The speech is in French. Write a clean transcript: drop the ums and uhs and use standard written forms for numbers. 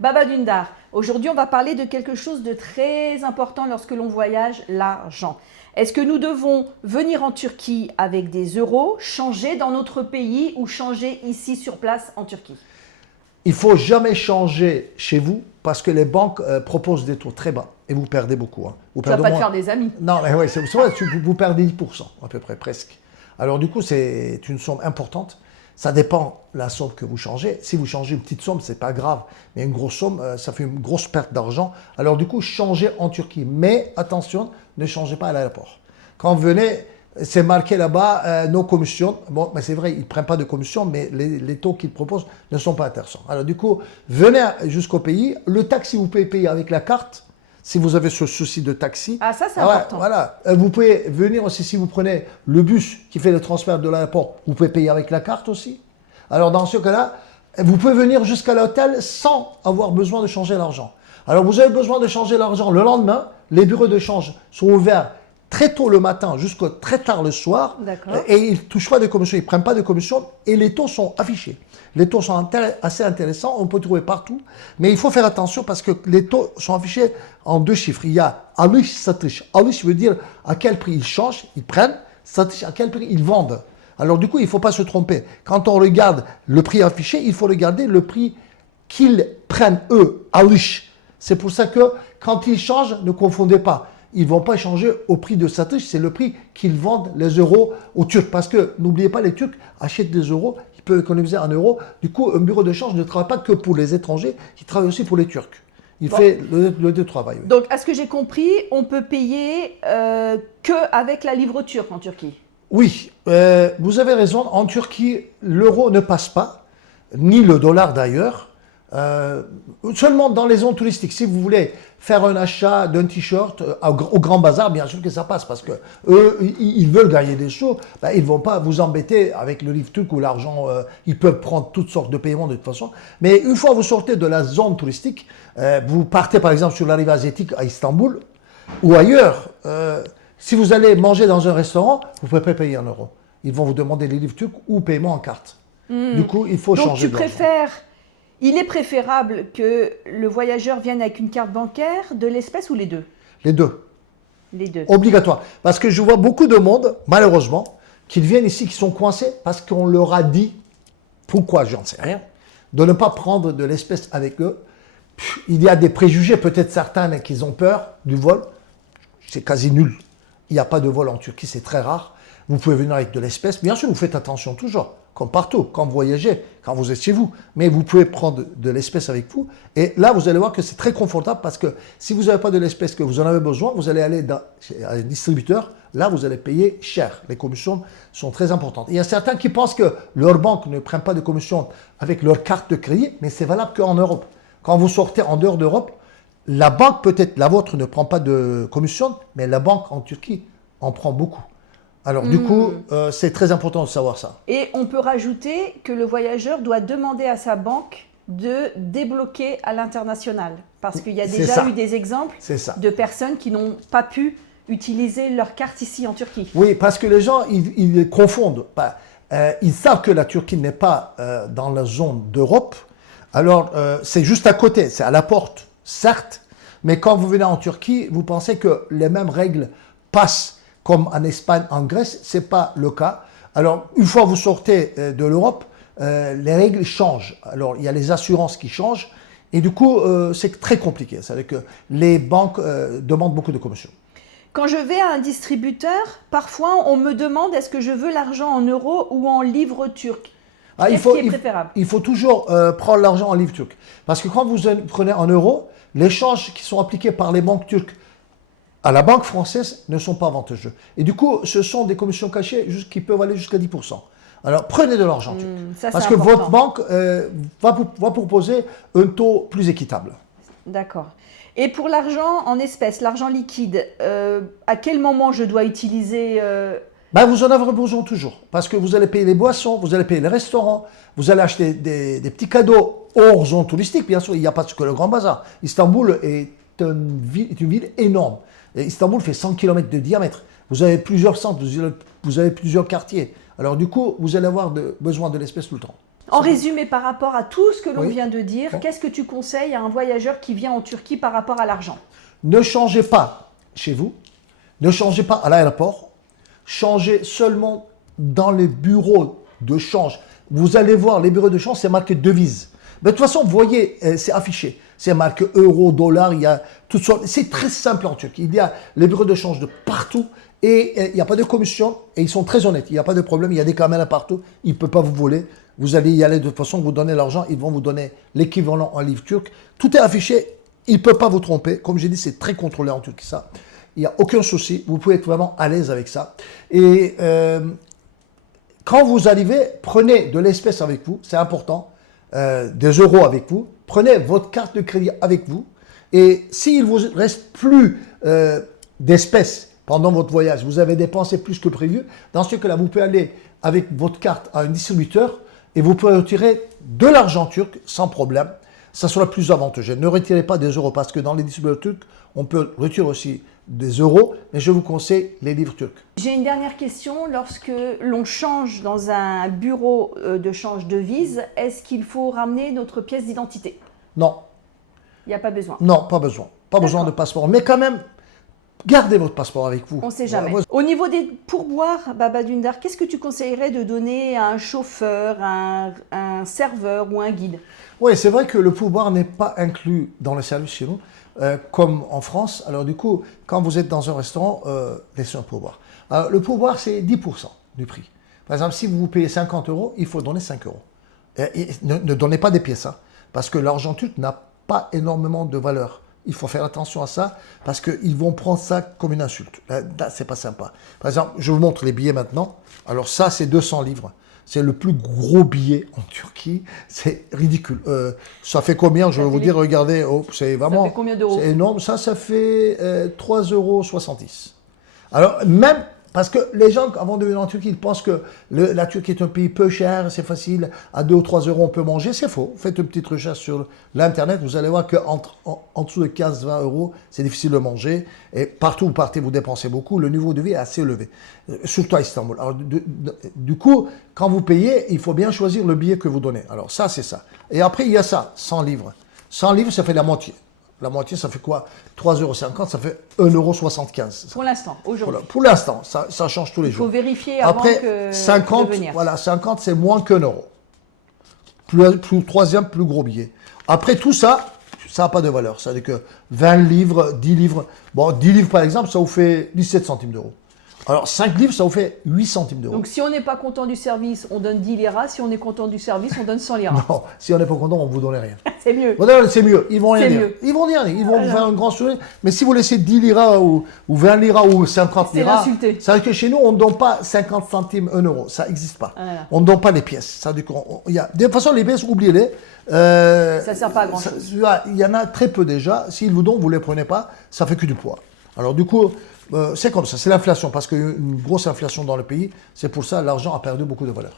Baba Dündar, aujourd'hui on va parler de quelque chose de très important lorsque l'on voyage, l'argent. Est-ce que nous devons venir en Turquie avec des euros, changer dans notre pays ou changer ici sur place en Turquie? Il ne faut jamais changer chez vous parce que les banques proposent des taux très bas et vous perdez beaucoup. Vous Tu vas perdez pas au te moins... faire des amis. Non, mais oui, c'est vrai, vous perdez 10% à peu près, presque. Alors du coup, c'est une somme importante. Ça dépend de la somme que vous changez. Si vous changez une petite somme, c'est pas grave. Mais une grosse somme, ça fait une grosse perte d'argent. Alors du coup, changez en Turquie. Mais attention, ne changez pas à l'aéroport. Quand vous venez, c'est marqué là-bas, nos commissions. Bon, mais c'est vrai, ils ne prennent pas de commission, mais les taux qu'ils proposent ne sont pas intéressants. Alors du coup, venez jusqu'au pays. Le taxi, vous pouvez payer avec la carte. Si vous avez ce souci de taxi. Ah, ça c'est important. Voilà. Vous pouvez venir aussi, si vous prenez le bus qui fait le transfert de l'aéroport, vous pouvez payer avec la carte aussi. Alors dans ce cas-là, vous pouvez venir jusqu'à l'hôtel sans avoir besoin de changer l'argent. Alors vous avez besoin de changer l'argent le lendemain. Les bureaux de change sont ouverts très tôt le matin jusqu'à très tard le soir. Et ils ne touchent pas de commission, ils ne prennent pas de commission et les taux sont affichés. Les taux sont assez intéressants, on peut trouver partout, mais il faut faire attention parce que les taux sont affichés en deux chiffres. Il y a alış, satış. Alış veut dire à quel prix ils changent, ils prennent, satış à quel prix ils vendent. Alors du coup, il ne faut pas se tromper. Quand on regarde le prix affiché, il faut regarder le prix qu'ils prennent eux, alış. C'est pour ça que quand ils changent, ne confondez pas. Ils ne vont pas changer au prix de satış, c'est le prix qu'ils vendent les euros aux Turcs. Parce que n'oubliez pas, les Turcs achètent des euros, ils peuvent économiser un euro. Du coup, un bureau de change ne travaille pas que pour les étrangers, il travaille aussi pour les Turcs. Il fait le deux travail. Oui. Donc, à ce que j'ai compris, on peut payer que avec la livre turque en Turquie. Oui, vous avez raison. En Turquie, l'euro ne passe pas, ni le dollar d'ailleurs. Seulement dans les zones touristiques. Si vous voulez faire un achat d'un t-shirt au Grand Bazar, bien sûr que ça passe parce que eux, ils veulent gagner des sous. Ben, ils ne vont pas vous embêter avec le livre turc ou l'argent. Ils peuvent prendre toutes sortes de paiements de toute façon. Mais une fois que vous sortez de la zone touristique, vous partez par exemple sur la rive asiatique à Istanbul ou ailleurs. Si vous allez manger dans un restaurant, vous ne pouvez pas payer en euros. Ils vont vous demander les livres turcs ou paiement en carte. Du coup, il faut changer. Donc tu préfères... Il est préférable que le voyageur vienne avec une carte bancaire, de l'espèce ou les deux? Les deux. Les deux. Obligatoire. Parce que je vois beaucoup de monde, malheureusement, qui viennent ici, qui sont coincés parce qu'on leur a dit, pourquoi, j'en sais rien, de ne pas prendre de l'espèce avec eux. Il y a des préjugés, peut-être certains qui ont peur du vol. C'est quasi nul. Il n'y a pas de vol en Turquie, c'est très rare. Vous pouvez venir avec de l'espèce. Bien sûr, vous faites attention toujours, comme partout, quand vous voyagez, quand vous êtes chez vous. Mais vous pouvez prendre de l'espèce avec vous. Et là, vous allez voir que c'est très confortable parce que si vous n'avez pas de l'espèce que vous en avez besoin, vous allez aller chez un distributeur. Là, vous allez payer cher. Les commissions sont très importantes. Il y a certains qui pensent que leur banque ne prend pas de commission avec leur carte de crédit, mais c'est valable qu'en Europe. Quand vous sortez en dehors d'Europe, la banque, peut-être la vôtre, ne prend pas de commission, mais la banque en Turquie en prend beaucoup. Alors du coup, c'est très important de savoir ça. Et on peut rajouter que le voyageur doit demander à sa banque de débloquer à l'international. Parce qu'il y a déjà eu des exemples de personnes qui n'ont pas pu utiliser leur carte ici en Turquie. Oui, parce que les gens, ils confondent. Ils savent que la Turquie n'est pas dans la zone d'Europe. Alors, c'est juste à côté, c'est à la porte, certes. Mais quand vous venez en Turquie, vous pensez que les mêmes règles passent comme en Espagne, en Grèce, ce n'est pas le cas. Alors, une fois que vous sortez de l'Europe, les règles changent. Alors, il y a les assurances qui changent. Et du coup, c'est très compliqué. C'est-à-dire que les banques demandent beaucoup de commissions. Quand je vais à un distributeur, parfois, on me demande est-ce que je veux l'argent en euros ou en livres turcs. Qu'est-ce qui est préférable? Il faut toujours prendre l'argent en livres turcs. Parce que quand vous prenez en euros, les changes qui sont appliqués par les banques turques à la banque française ne sont pas avantageux. Et du coup, ce sont des commissions cachées qui peuvent aller jusqu'à 10%. Alors, prenez de l'argent turc. Parce que votre banque va proposer un taux plus équitable. D'accord. Et pour l'argent en espèces, l'argent liquide, à quel moment je dois utiliser Vous en avez besoin toujours. Parce que vous allez payer les boissons, vous allez payer les restaurants, vous allez acheter des petits cadeaux hors zone touristique. Bien sûr, il n'y a pas que le Grand Bazar. Istanbul est une ville énorme. Et Istanbul fait 100 km de diamètre. Vous avez plusieurs centres, vous avez plusieurs quartiers. Alors du coup, vous allez avoir besoin de l'espèce tout le temps. En résumé, par rapport à tout ce que l'on Oui. vient de dire, Bon. qu'est-ce que tu conseilles à un voyageur qui vient en Turquie par rapport à l'argent? Ne changez pas chez vous, ne changez pas à l'aéroport, changez seulement dans les bureaux de change. Vous allez voir, les bureaux de change, c'est marqué devise. Mais de toute façon, vous voyez, c'est affiché. C'est marqué euro, dollar, il y a toutes sortes. C'est très simple en Turquie. Il y a les bureaux de change de partout et il n'y a pas de commission et ils sont très honnêtes. Il n'y a pas de problème, il y a des caméras partout, ils ne peuvent pas vous voler. Vous allez y aller de toute façon, vous donnez l'argent, ils vont vous donner l'équivalent en livres turcs. Tout est affiché, ils ne peuvent pas vous tromper. Comme j'ai dit, c'est très contrôlé en Turquie, ça. Il n'y a aucun souci, vous pouvez être vraiment à l'aise avec ça. Et quand vous arrivez, prenez de l'espèce avec vous, c'est important, des euros avec vous. Prenez votre carte de crédit avec vous. Et s'il vous reste plus d'espèces pendant votre voyage, vous avez dépensé plus que prévu, dans ce cas-là, vous pouvez aller avec votre carte à un distributeur et vous pouvez retirer de l'argent turc sans problème. Ça sera plus avantageux. Ne retirez pas des euros parce que dans les distributeurs turcs, on peut retirer aussi des euros, mais je vous conseille les livres turcs. J'ai une dernière question. Lorsque l'on change dans un bureau de change devise, est-ce qu'il faut ramener notre pièce d'identité? Non, Il n'y a pas besoin. non, pas besoin. Pas besoin de passeport. Mais quand même, gardez votre passeport avec vous. On ne sait jamais. Moi, Au niveau des pourboires, Baba Dündar, qu'est-ce que tu conseillerais de donner à un chauffeur, un serveur ou un guide? oui, c'est vrai que le pourboire n'est pas inclus dans le service chez nous, comme en France. Alors du coup, quand vous êtes dans un restaurant, laissez un pourboire. Alors, le pourboire, c'est 10% du prix. Par exemple, si vous payez 50 euros, il faut donner 5 euros. Et ne donnez pas des pièces, hein, parce que l'argent turc n'a pas énormément de valeur. Il faut faire attention à ça, parce qu'ils vont prendre ça comme une insulte. Là, c'est pas sympa. Par exemple, je vous montre les billets maintenant. Alors ça, c'est 200 livres. C'est le plus gros billet en Turquie. C'est ridicule. Ça fait combien? Je vais vous dire, regardez. Oh, c'est vraiment. Ça fait combien d'euros? C'est énorme. Ça fait 3,70 €. Alors, même. Parce que les gens, avant de venir en Turquie, ils pensent que la Turquie est un pays peu cher, c'est facile, à 2 ou 3 euros on peut manger. C'est faux. Faites une petite recherche sur l'Internet, vous allez voir qu'en dessous de 15-20 euros, c'est difficile de manger. Et partout où vous partez, vous dépensez beaucoup. Le niveau de vie est assez élevé, surtout à Istanbul. Alors, du coup, quand vous payez, il faut bien choisir le billet que vous donnez. Alors ça, c'est ça. Et après, il y a ça, 100 livres. 100 livres, ça fait la moitié. La moitié, ça fait quoi? 3,50 €, ça fait 1,75 €. Pour l'instant, aujourd'hui. Voilà. Pour l'instant, ça change tous les Il faut jours. vérifier avant Après, 50, de venir. voilà, 50, c'est moins qu'un euro. Plus troisième, plus gros billet. Après tout ça, ça n'a pas de valeur. C'est-à-dire que 20 livres, 10 livres. Bon, 10 livres par exemple, ça vous fait 17 centimes d'euros. Alors 5 livres, ça vous fait 8 centimes d'euros. Donc si on n'est pas content du service, on donne 10 liras. Si on est content du service, on donne 100 liras. Non, si on n'est pas content, on ne vous donne rien. C'est mieux. Voilà, c'est mieux. Ils vont rien C'est dire. mieux. Ils vont rien dire. Ils vont vous Voilà. faire un grand sourire. Mais si vous laissez 10 liras ou 20 liras ou 50 C'est liras, l'insulter. ça veut dire que chez nous, on ne donne pas 50 centimes, 1 euro. Ça n'existe pas. Voilà. On ne donne pas les pièces. Ça veut dire de toute façon, les pièces, oubliez-les. Ça ne sert pas à grand-chose. Il y en a très peu déjà. S'ils vous donnent, vous ne les prenez pas. Ça fait que du poids. Alors du coup, c'est comme ça. C'est l'inflation. Parce qu'il y a une grosse inflation dans le pays. C'est pour ça que l'argent a perdu beaucoup de valeur.